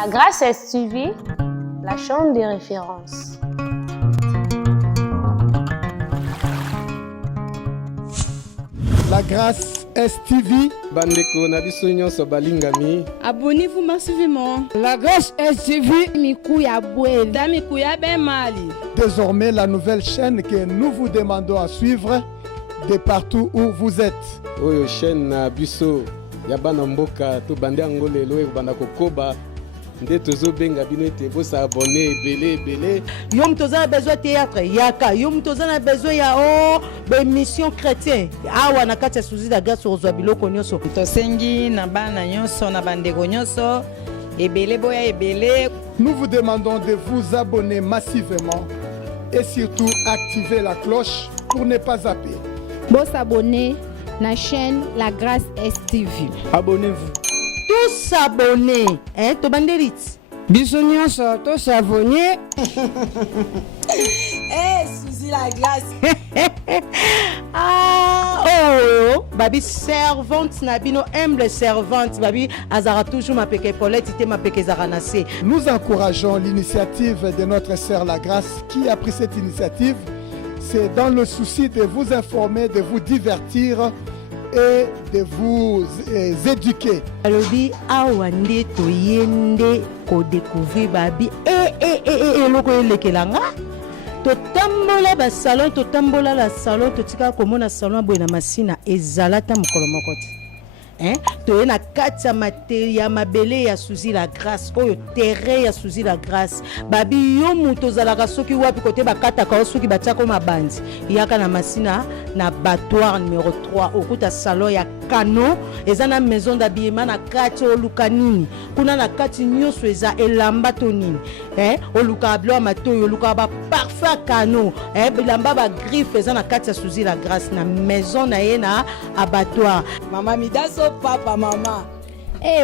La Grâce STV, la chaîne de référence. La Grâce STV. Bandeko na biso nyonso balingami. Abonnez-vous massivement. La Grâce STV Mikuya Boué. Damikuya Ben Mali. Désormais, la nouvelle chaîne que nous vous demandons à suivre de partout où vous êtes. Oyo chaîne na biso ya bana mboka to bande angolelo e banda kokoba. Nde tozo benga bino ete bosa abonné ebele. Yom toza besoin théâtre yaka, yom toza na besoin ya mission chrétien. Awa na kati ya suzi la grâce ozwa biloko nyonso. Tosengi na bana nyonso na bandeko nyonso ebele boya ebele. Nous vous demandons de vous abonner massivement et surtout activer la cloche pour ne pas zapper. Bon s'abonner na chaîne La Grâce STV. Abonnez-vous. Tous s'abonner, hein, to banderit. Biso nyonso to s'abonner. Suzy la glace. Babi servante nabino humble servante babi azara toujours ma peke Paulette te ma peke zaranase. Nous encourageons l'initiative de notre sœur La Grâce qui a pris cette initiative. C'est dans le souci de vous informer, de vous divertir et de vous éduquer. Alobi awande to yende ko découvrir babi loko elekelanga to tambola ba salon to tambola la salon to tika komona salon boye na masina ezalata mokolo moko te. To na kati ya materia mabele ya Suzy la Grâce oyo terre ya Suzy la Grâce babi yo muto zalaka soki wapi kote bakata ka soki batiako mabandi yaka na masina na battoir numéro 3 okuta salon ya Kano eza na maison d'habillement na kati oluka nini kuna na kati nyonso eza elamba to nini oluka blo matoyo oluka ba parfait Kano bilamba ba griffe eza na kati ya Suzy la Grâce na maison na ye na abattoir. Mama Midaso papa mama.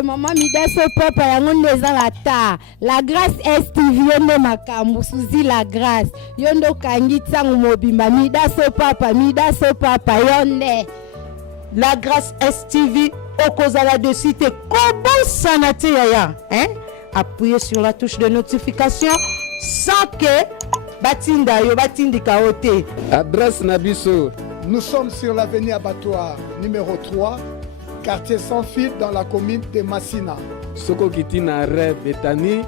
Mama Midaso papa yango ndeza la ta. La Grâce STV yondo makambo Suzy la Grâce. Yondo kangi tsangu mobimba Midaso papa yonde. La Grâce STV okozala de cité kobo sanate yaya. Appuyez sur la touche de notification sans que batinda yo batindika ote. Adresse na biso. Nous sommes sur l'avenue Abattoir numéro 3, quartier sans fil dans la commune de Massina. Soko kiti na rêve Betani,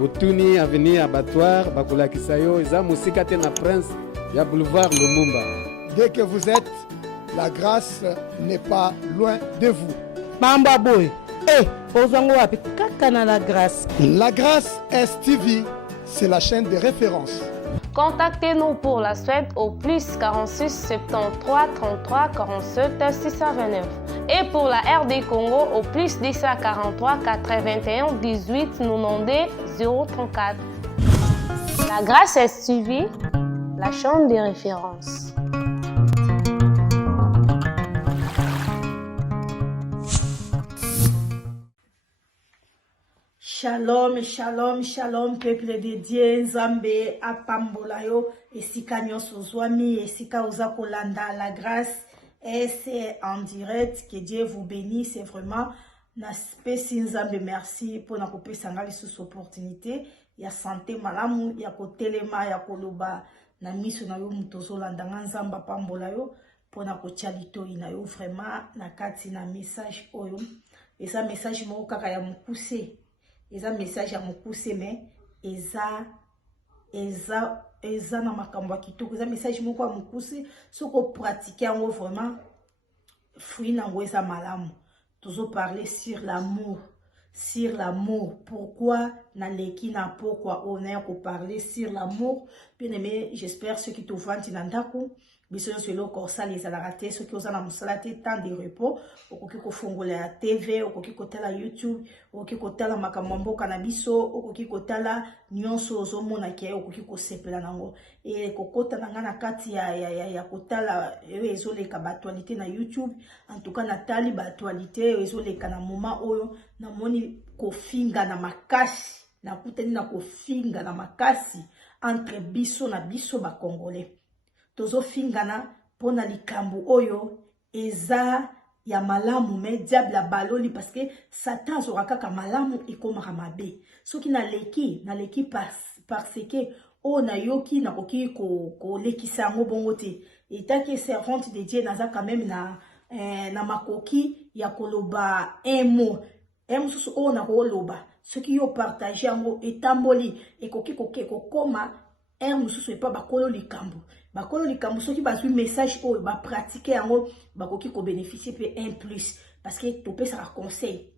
Otuni avenue Abattoir, bakolakisa yo eza musika te na Prince ya boulevard Lumumba. Dès que vous êtes, La Grâce n'est pas loin de vous. Bamba boy. Ozango wapi kaka na La Grâce. La Grâce STV, c'est la chaîne de référence. Contactez-nous pour la suite au plus 46 73 33 47 629 et pour la RD Congo au plus 1043 81 18 92 034. La Grâce STV, la chaîne de référence. Shalom, shalom, shalom, peuple de Dieu, Nzambe, apambola yo, esika nyonso zwami, esika oza kolanda La Grâce, et c'est en direct, que Dieu vous bénisse, c'est vraiment, na spéci Nzambe, merci pour na kopesa nga lisusu opportunité, ya santé malamu, ya kotelema, ya koloba, na miso na yo mutozo landa nga Nzambe apambola yo, pour na kochalito ina yo, vraiment, na kati na message oyo, et ça message moko kaka ya mukuse, eza message ya mokuse mais eza na makambo ya kitoko eza message moko ya mokuse soko pratique yango vraiment fruit nango eza malamu tozo parler sur l'amour pourquoi na leki na pourquoi on a ko parler sur l'amour bien aimé j'espère ceux qui te voient na ndako biso nyonso eloko osala ezalaka te soki oza na mosala te temps de repos okoki kofongola ya tv okoki kotala youtube okoki kotala makambo ya mboka na biso okoki kotala nyonso ozomona ke okoki kosepela nango e kokota na nga na kati ya kotala ezoleka baaktualité na youtube en tout cas natali baaktualité ezoleka na moment oyo namoni kofinga na makasi nakutani na kofinga na makasi entre biso na biso bakongolais tozo fingana pona likambo oyo eza ya malamu me diable a baloli parce que Satan azora kaka malamu ekomaka mabe. Soki na leki parce que o na yoki na koki ko lekisa yango bongo te. Etaki servante de Dieu naza quand même na makoki ya koloba un mot. Susu o na koloba. Soki yo partage yango etamboli ekoki kokoma mususu epa bakolo likambo. Bakolo likambo soki bazwi message o ba pratiquer yango bakoki ko bénéficier pe 1+, parce que topé ça conseil.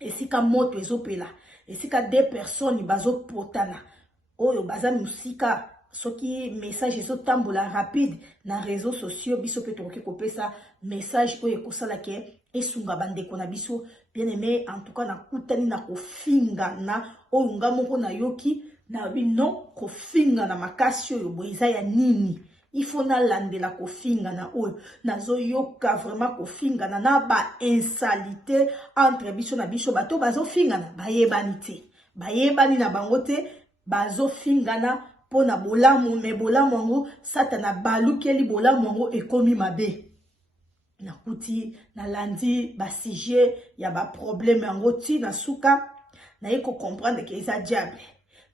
Et si ka moto ezopela, et si ka 2 personnes bazo potana oyo baza musika soki message ezotambola rapide na réseaux sociaux biso pe tokoki kopesa message oyo ekosala ke esunga bandeko na biso. Bien aimé, en tout cas na kutani na kofinga na oyo nga moko na yoki na bino kofinga na makasi oyo boiza ya nini. Il faut na landela kofinga na oyo nazo yoka vraiment kofinga na ba insalité entre biso na biso bato bazo finga na bayebani te. Bayebani na bango te bazo finga na pona bolamu me bolamu ngo Satana balukeli bolamu ngo ekomi mabe. Na kuti na landi ba sujet ya ba problème ngo ti na suka na yeko comprendre que eza diable.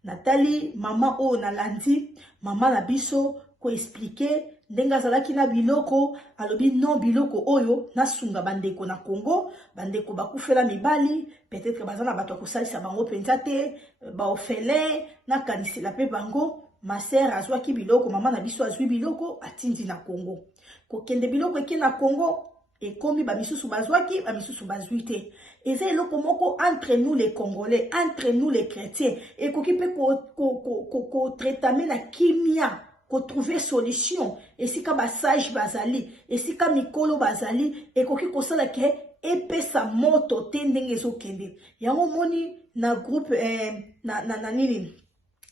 Nathalie mama o na landi mama na biso ko expliquer ndenga zalaki na biloko alobi non biloko oyo na sunga bandeko na Congo bandeko bakufela mibali peut-être bazana bato kosalisa bango penza te ba ofele na kanisela pe bango. Ma sœur azwaki biloko mama na biso azwi biloko atindi na Congo ko kende biloko eki na Congo et comme bamisusu bazwaki bamisusu bazwi te. Eza eloko moko entre nous les Congolais, entre nous les chrétiens et ko kipe ko traitame na kimia ko trouver solution. Et si ka basage bazali et si ka mikolo bazali et ko ki kosala ke epesa moto te ndenge ezokende. Yango moni na groupe na nini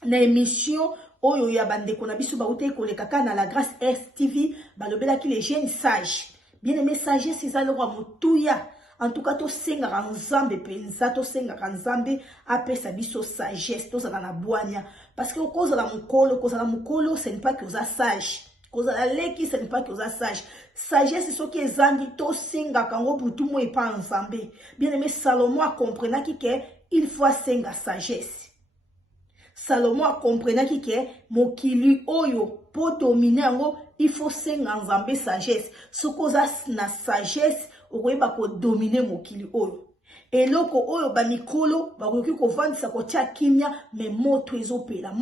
na émission oyo ya bandeko na biso baute kolekaka na la Grâce STV balobelaki les jeunes sages. Bien aimé sagesse ezali kwa mutuya. En tout cas to senga nzambe penza to senga nzambe apesa biso sagesse to zala na bwanya parce que okoza la mukolo ce n'est pas que vous sage. Koza la leki ce n'est pas que vous sage. Sagesse so ki ezangi to senga kango butumo e pa nzambe. Bien aimé Salomon a comprenaki que il faut senga sagesse. Salomon a comprenaki que mokili oyo po dominer yango il faut senga nzambe sagesse. Sokoza na sagesse okoyeba ko dominer mokili oyo. Eloko oyo ba mikolo bakoki ko vandisa ko tia kimia mais moto ezopela.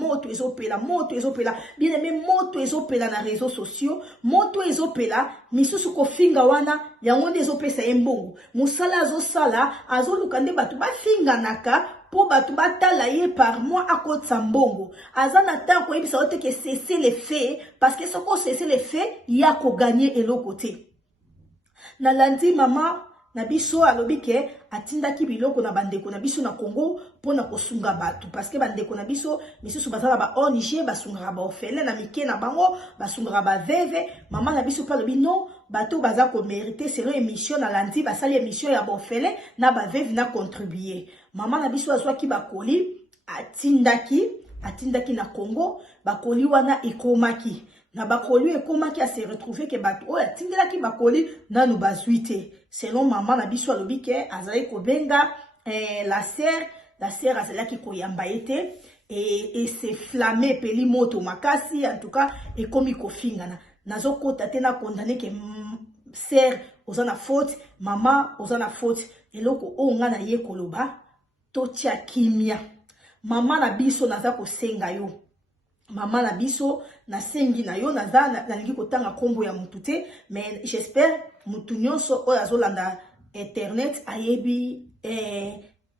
Bien aimé moto ezopela na réseaux sociaux, moto ezopela misusu ko finga wana yango nde ezopesa embongo. Musala azosala azoluka nde batu ba finga naka po batu batala ye par mois à kotsa mbongo. Azana temps ko yebisa ote que cesser les faits parce que soko cesser les faits ya ko gagner eloko te. Na landi mama na biso alobi ke atindaki biloko na bandeko na biso na Congo pona kosunga batu parce que bandeko na biso misusu bazala ba ONG basunga ba ofele na mike na bango basunga ba veve. Mama na biso pa lobi non bato baza ko mériter selon émission na landi basali émission ya ba ofele na ba veve na contribuer. Mama na biso azwaki bakoli atindaki na Congo bakoli wana ekomaki. Na bakoli ekomaki a se retrouver ke bato oya tindelaki bakoli nanu bazwite. Selon maman na biso alobi ke azali ko benga la sœur azalaki ko yamba ete et se flamme peli moto makasi en tout cas ekomi ko fingana. Nazo kota te na condamner ke sœur ozana faute, maman ozana faute. Eloko o nga na ye koloba to tia kimia. Maman na biso naza ko senga yo. Maman na biso na sengi na yo naza nalingi kotanga kombo ya mutu te mais j'espère mutu nyonso oyo azolanda internet ayebi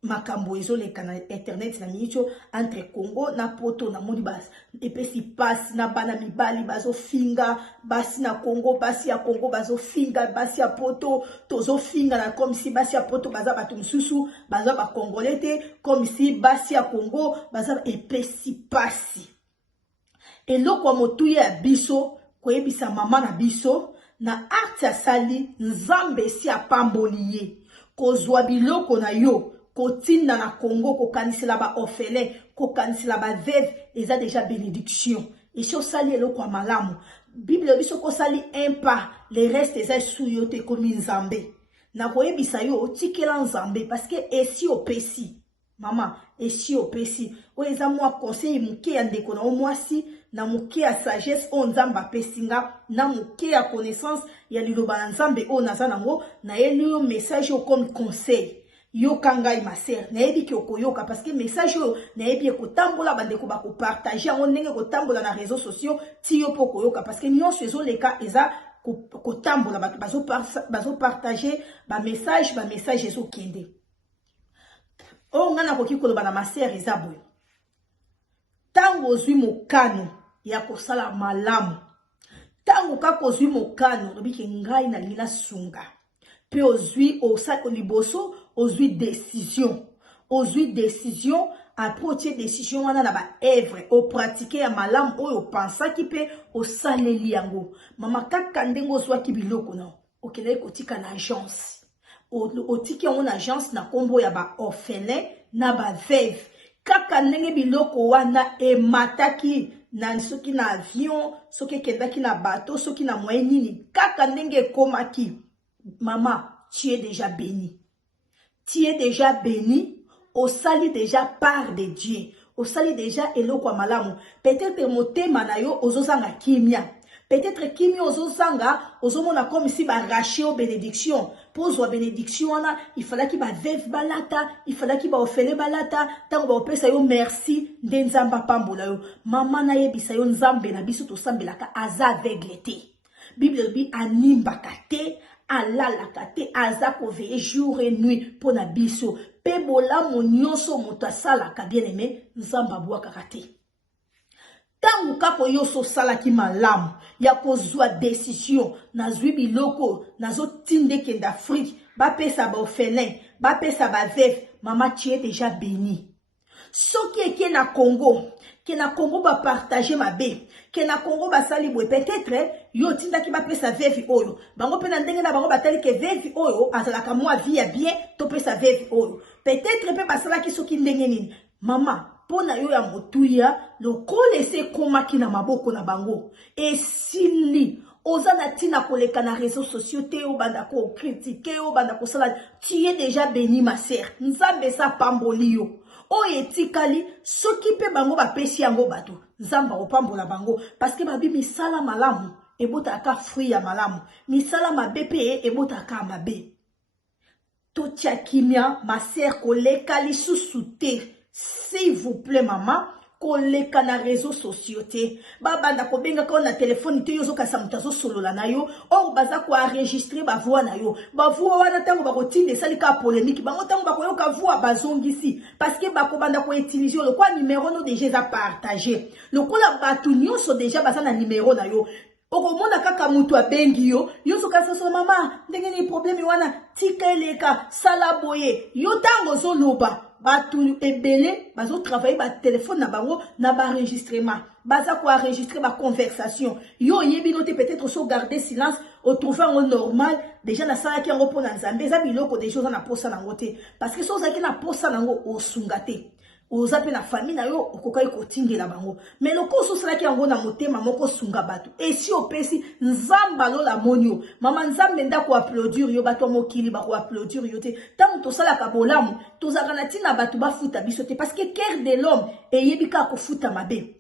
makambo ezoleka na internet na micho entre Congo na poto na moni basi epesi pasi na bana mibali bazofinga basi na Congo basi ya Congo bazofinga basi ya poto tozofinga na comme si basi ya poto baza batu msusu baza ba congolais te comme si basi ya Congo baza epesi pasi. Eloko motuye ya biso koyebisa mama na biso na acte asali nzambe si apamboli ye kozwa biloko na yo kotinda na Congo kokanisela ba ofele kokanisela ba veuve eza déjà bénédiction et si osali eloko ya malamu Bible biso kosali un pas le reste eza suyo te komi nzambe na koyebisa yo tikela nzambe parce que esi opesi mama esi opesi oyo eza mwa conseil moke ya ndeko na yo mwasi na moke ya sagesse oyo nzambe apesi nga na moke ya connaissance ya liloba na nzambe oyo naza nango nayeli yo message oyo comme conseil yoka ngai ma sœur nayebi ki okoyoka parce que message oyo nayebi ekotambola bandeko bakopartage yango ndenge kotambola na réseaux sociaux ti yo mpo koyoka parce que nyonso ezoleka eza kotambola bato bazopartage bamessage ezokende oyo nga nakoki koloba na ma sœur eza boye ntango ozwi mokano ya kosala malamu ntango kaka ozwi mokano olobiki ngai nalingi nasunga mpe ozwi liboso ozwi décision après otie décision wana na baevre opratike ya malamu oyo opensaki mpe osaleli yango mama kaka ndenge ozwaki biloko na okendaki kotika na agence otiki yango na agence na nkombo ya baorphelin na baveve kaka ndenge biloko wana emataki na soki na avion soki ekendaki na bateau soki na moyen nini kaka ndenge ekomaki mama tu es déjà béni. Tu es déjà béni. Au sali déjà part de Dieu. Au sali déjà eloko malamu. Peut-être motema na yo ozozanga kimia. Peut-être kimia ozozanga ozomona comme si ba raché aux bénédiction. Pose wa bénédiction wana, il fallait ki ba veve balata, il fallait ki ba ofele balata, tango ba opesa yo merci nde nzamba pambola yo. Mama na yebisa yo nzambe na biso to sambelaka aza aveugle te. Bible bi animbaka te. Alalaka te aza koveye jour et nuit pona biso pe bolamu nyonso moto asalaka bien aimé nzamba bwakaka te tangu kako yoso salaki malamu ya kozwa décision nazwi biloko nazotinde kenda Afrique bapesa baorphelin bapesa baveve mama tu es déjà béni soki eke na Congo ba partager mabe ke na Congo ba sali boye peut-être yo tindaki ba pesa vevi oyo bango pe na ndenge na bango batali ke vevi oyo azalaka mwa vie ya bien to pesa vevi oyo peut-être pe basalaki soki ndenge nini mama pona yo ya motuya lokole se komaki na maboko na bango esili oza na tina koleka na réseaux sociaux te o banda ko critiquer o banda ko sala tu es déjà béni ma sœur nzambe sa pamboli yo oyo etikali soki pe bango bapesi yango bato nzamba opambola bango parce que babi misala malamu ebotaka fruit ya malamu misala mabe pe ebotaka mabe totia kimia ma sœur koleka lisusu te s'il vous plaît maman koleka na réseaux sociaux te babanda kobenga ka na téléphone te yozo kasa mutazo solola na yo o baza ko enregistrer ba voix na yo ba voix wana tango ba kotinde sali ka polémique bango tango ba koyoka voix bazongisi parce que ba ko banda ko utiliser le quoi numéro no déjà partager le ko la batu nyonso déjà baza na numéro na yo okomona kaka mutu abengi yo yozo kasa so mama ndenge ni problème wana tika eleka sala boye yo tango zo loba batu ebele bazo travailler ba téléphone na bango na ba enregistrement baza ko enregistrer ba conversation yo yebi noté peut-être so garder silence au trouver en normal déjà na sala ki yango pona nzambe za biloko des choses na posa na ngote parce que so za ki na posa nango osungate ozape na famille na yo okokai kotingela bango mais loko so sala ki yango na motema moko sunga batu esi opesi nzamba lola monyo mama nzambe ndako applaudir yo bato mokili ba ko applaudir yo te tant to sala ka bolamu to zakana tina batu ba futa biso te parce que cœur de l'homme eyebika ko futa mabe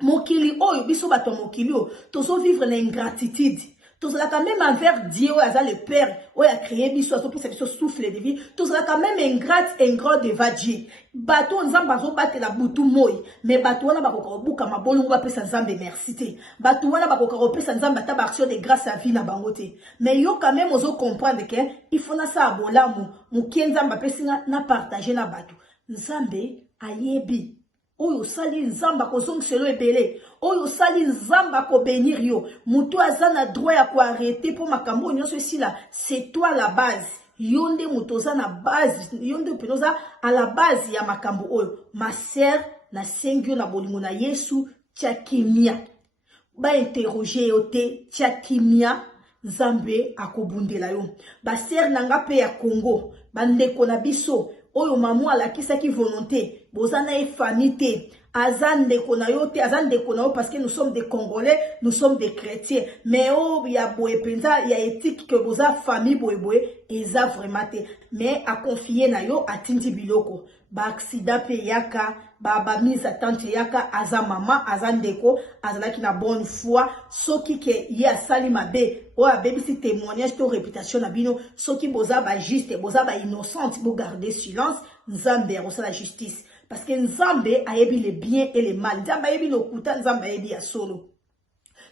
mokili oyo biso bato mokili o tozo vivre na ingratitude tous la quand même envers Dieu aza le père ou a créé biso azo pesa biso souffle de vie tous la quand même ingrat devant Dieu bato nzamba zo batela butu moi mais bato wana bakoka buka mabolongo ba pesa nzambe merci te bato wana bakoka pesa nzamba ta action de grâce à vie na bango te mais yo quand même ozo comprendre que il faut na sa abolamu mukienzamba pesa na partager na bato nzambe ayebi oyo sali nzamba kozongiselo ebele oyo sali nzamba ko bénir yo mutu azana droit ya ko arrêter pour makambo nyonso esila c'est toi la base yonde mutoza na base yonde penoza à la base ya makambo oyo ma sœur na sengyo na bolingo na Yesu tchakimia ba interroger yote tchakimia nzambe akobundela yo ba sœur nanga pe ya Congo bandeko na biso oyo mamu alakisaki volonté bozana e famille te Azande konayote, azande konayo parce que nous sommes des Congolais, nous sommes des chrétiens. Mais oh, il y a boé penza, il y a éthique que vous avez famille boé, et ça vraiment te. Mais à confier na yo atindi biloko. Ba accident pe yaka, ba mise à tante yaka, aza mama, azandeko, azala ki na bonne foi, soki ke ya sali mabe, o a baby si témoignage to réputation na bino, soki boza ba juste, boza ba innocente, bo garder silence, nzambe rosa la justice. Parce que Nzambe a ébi les biens et les mal. Nzambe a ébi le kuta, Nzambe a ébi ya solo.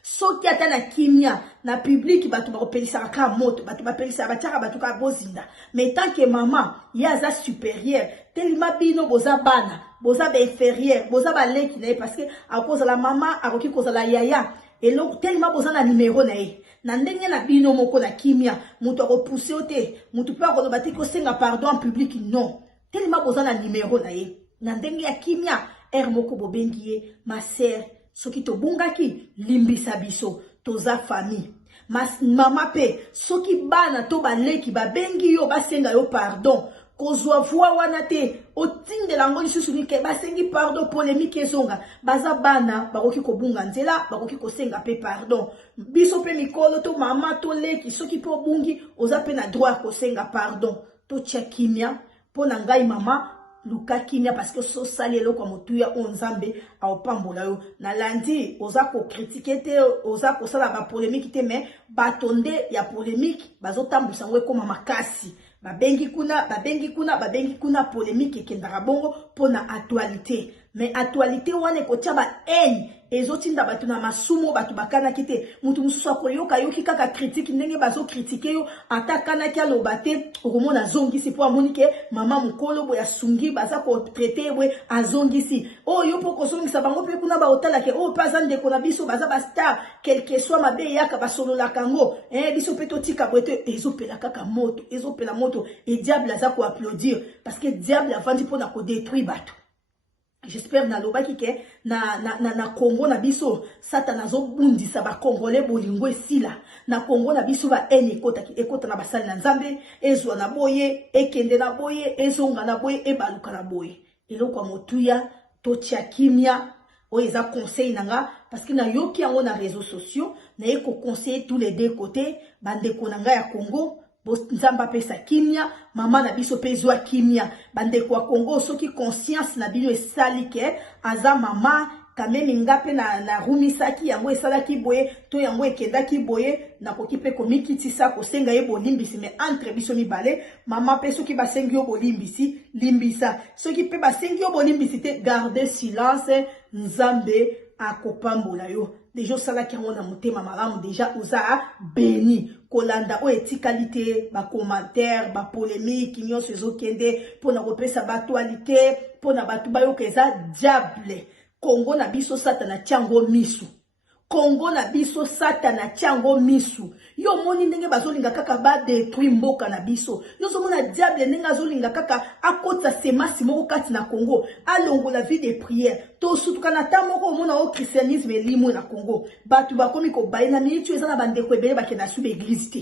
Soki ata na kimia, na public, batu ba repelisa ka moto, batu ba pelisa batara batu ka bozinda. Mais tant que maman, yaza supérieur, tellement bino boza bana, boza ba inférieur, boza ba leki na parce que à cause de la maman, à cause de la yaya, et donc tellement boza na numéro na e. Na ndenge na bino moko na kimia, mutu repoussé ote, mutu pa ko lobati ko senga pardon en public non. Tellement boza na numéro na e. Nandenge ya kimia moko bobengie ma sœur soki to bungaki limbisa biso toza famille mama pe soki bana to baleki babengi yo basenga yo pardon kozwa voix wana te otinde lango lisusu ni ke basengi pardon polémique ezonga baza bana bakoki kobunga nzela bakoki kosenga pe pardon biso pe mikolo to mama to leki soki po bungi oza pe na droit kosenga pardon to tia kimia pona ngai mama luka kimia parce que so sali eloko motuya onzambe a opambola yo na landi oza ko critiquer te oza ko sala ba polémique te mais batonde ya polémique bazotambusa ngwe koma makasi babengi kuna polémique ekendaka bongo pona actualité mais actualité wane kotia ba haine ezotinda batu na masumo batu bakana kite mutu mususu akoyoka yoki kaka critique ndenge bazo critiquer yo atakana ki alobate okomona zongisi po amonike mama mukolo boya sungi baza ko traiter bwe azongisi oh yo poko zongisa bango pe kuna ba otala ke oh pas ande ko na biso baza ba star quel que soit mabe yaka basolola kango biso pe totika bwete ezopela kaka moto ezopela moto et diable aza ko applaudir parce que diable avandi po na ko détruire batu. J'espère na lobaki ke na Congo na biso satana zo bundisa ba Congolais bolingo esila na Congo na biso ba ene ekota na basali na Nzambe ezwa na boye ekende na boye ezonga na boye ebaluka na boye eloko motuya to tia kimia o eza conseil nanga parce que na yoki yango na réseaux sociaux na eko conseiller tous les deux côtés bandeko nanga ya Congo Nzamba pesa kimia, mama na biso pezwa kimia. Bande kwa Congo, soki conscience na bino esali ke, aza mama, kame mingape na rumisaki, yango esala ki boye, to yango ekenda ki boye, na kokipe komiki tisa, kosenga ye bolimbisi, me entre biso mi bale, mama pe soki basengi yo bolimbisi, limbisa. Soki pe basengi yo bolimbisi te, garde silence, Nzambe akopambola yo. Déjà sala ki yango na motema malamu déjà oza béni kolanda o etikalité ba commentaire ba polémique nyonso ezokende pona kopesa ba actualité pona batu bayoka eza diable Congo na biso satana tiango misu Congo na biso satana tiango misu yo moni ndenge bazolinga kaka ba détruire mboka na biso yo so mona diable ndenge azolinga kaka akota semasi moko kati na Congo alongo la vie de prière to sutuka na ta moko mona o christianisme elimo na Congo batu bakomi ko baye na minute eza na bandeko ebele bakenda su l'église te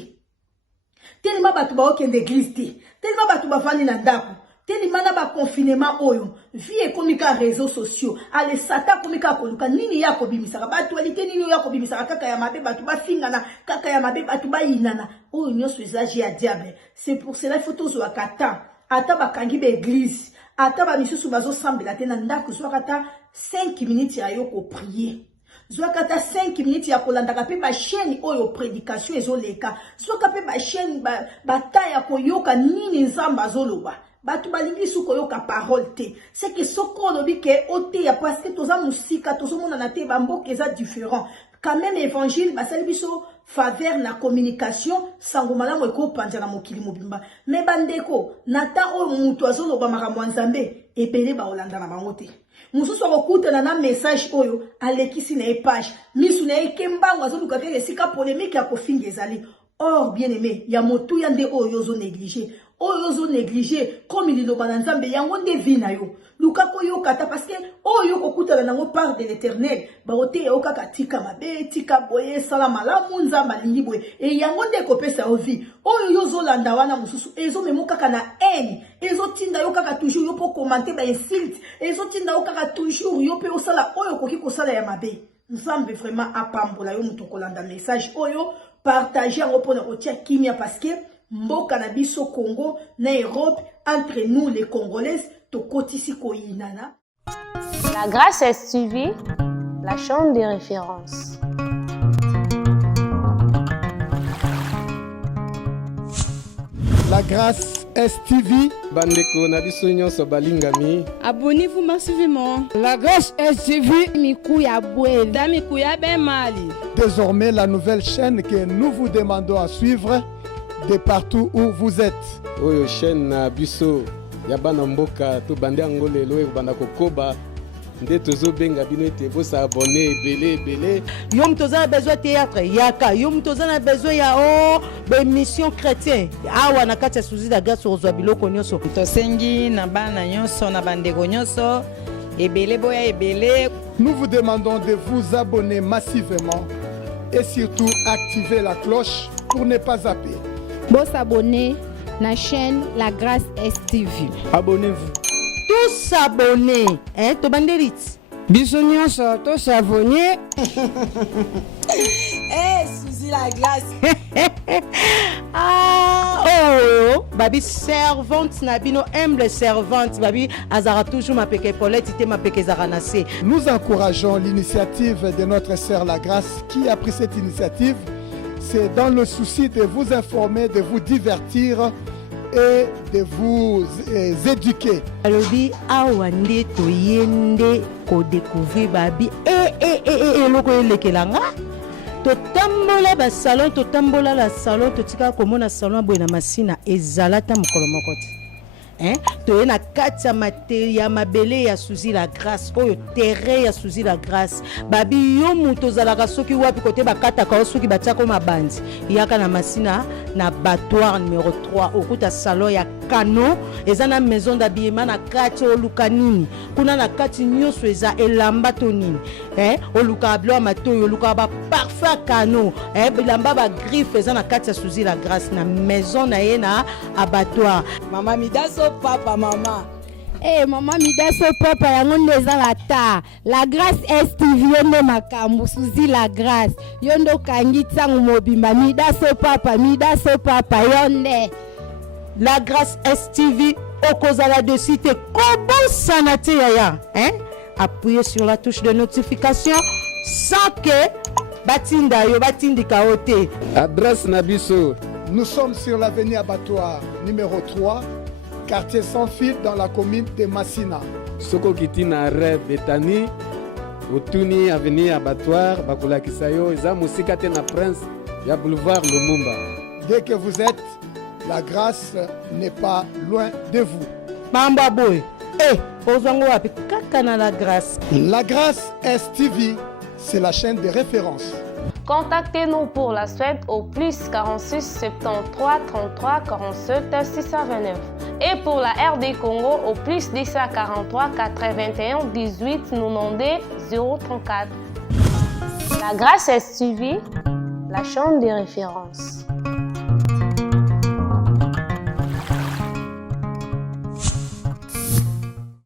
tellement batu ba okende église te tellement batu bafandi na ndako tellement na ba confinement oyo vie ekomika réseaux sociaux ale sata komika koluka nini ya kobimisaka ba actualité nini ya kobimisaka kaka ya mabe batu bafingana kaka ya mabe batu bayinana oyo nyonso ezagi ya diable c'est pour cela il faut tozwa kata ata bakangi ba église ata ba misusu bazosambela te na ndako zwaka ata 5 minutes ya yo ko prier zwaka ata 5 minutes ya kolandaka pe ba chaîne oyo prédication ezoleka zwaka pe ba chaîne ba taya koyoka nini Nzambe azoloba batu balingi suko yoka parole te c'est que soko lobi ke ote ya parce que toza musika tozo mona na te bamboka eza différent quand même évangile basali biso faveur na communication sango malamu eko panja na mokili mobimba mais bandeko nata o mutu azoloba makambo Nzambe ebele ba olanda na bango te mususu akokutana na message oyo alekisi na page misu na ekembango azoluka ke esika polémique ya kofinga ezali. Or, bien aimé, ya motu yande oyo zo négligé. oyo zo négliger comme il loba na nzambe yango nde vie na yo luka ko yo kata parce que oyo kokutana nango part de l'éternel ba ote yo kaka tika mabe tika boye sala malamu nzamba lingi boye e yango nde kopesa yo vie oyo yo zo landa wana mususu ezo memo kaka na haine ezo tinda yo kaka toujours yo po commenter ba insulte ezo tinda yo kaka toujours yo pe osala oyo koki kosala ya mabe nzambe vraiment apambola yo muto kolanda message oyo partager yango pona otia kimia parce que mboka na biso Congo na Europe entre nous les Congolaises to kotisi ko inana. La Grâce STV, la chaîne de référence. La Grâce STV. bandeko na biso nyonso balingami. Abonnez-vous massivement. La Grâce STV, Mikuya Boué. Mikuya Ben Mali. Désormais, la nouvelle chaîne que nous vous demandons à suivre de partout où vous êtes. Oyo chaîne na biso ya bana mboka to bande yango lelo e banda kokoba nde tozobenga bino ete bosa abonné ebele. Yo mtoza na besoin théâtre yaka, yo mtoza na besoin ya émission chrétien awa na kati ya Suzi la Grâce ozwa biloko nyonso. Tosengi na bana nyonso na bandeko nyonso ebele boya ebele. Nous vous demandons de vous abonner massivement et surtout activer la cloche pour ne pas zapper. Bon s'abonner na chaîne La Grâce STV. Abonnez-vous. Tous s'abonner, hein, to banderit. Biso nyonso to s'abonner. Suzi la Grâce. Babi servante na bino humble servante babi azara toujours ma peke Paulette ite ma peke zaranase. Nous encourageons l'initiative de notre sœur La Grâce qui a pris cette initiative. C'est dans le souci de vous informer, de vous divertir et de vous éduquer. Alobi awa nde toyende ko découvrir babi loko elekelanga to tambola ba salon to tambola la salon to tika komona salon boye na masina ezalata mokolo moko te. Hein? To na kati ya materi ya mabele ya Suzi la Grâce oyo terrain ya Suzi la Grâce babi yo muto zalaka soki wapi kote bakata ka soki batiako mabandi yaka na masina na battoir numéro 3 okuta salon ya Kano eza na maison d'habillement na kati oluka nini kuna na kati nyonso eza elamba to nini oluka blo matoyo oluka ba parfait Kano bilamba ba griffe eza na kati ya Suzi la Grâce na maison na ye na abattoir. Mama Midaso papa mama. Mama Midaso papa yango ndeza la ta. La Grâce STV yonde makambu Suzi la Grâce. Yondo kangi tsangu mobimba Midaso papa yonde. La Grâce STV okozala de site kobo sanate yaya. Appuyez sur la touche de notification sans que batinda yo batindika ote. Adresse na biso. Nous sommes sur l'avenue Abattoir numéro 3, quartier sans fil dans la commune de Massina. Soko kitina rêve Betani, Otuni avenue Abattoir, bakolakisa yo eza musika te na Prince ya boulevard Lumumba. Dès que vous êtes, la grâce n'est pas loin de vous. Bamba boy. Ozwango wapi kaka na La Grâce. La Grâce STV, c'est la chaîne de référence. Contactez-nous pour la suite au plus 46 73 33 47 629 et pour la RD Congo au plus 243 81 18 92 034. La Grâce STV, la chaîne de référence.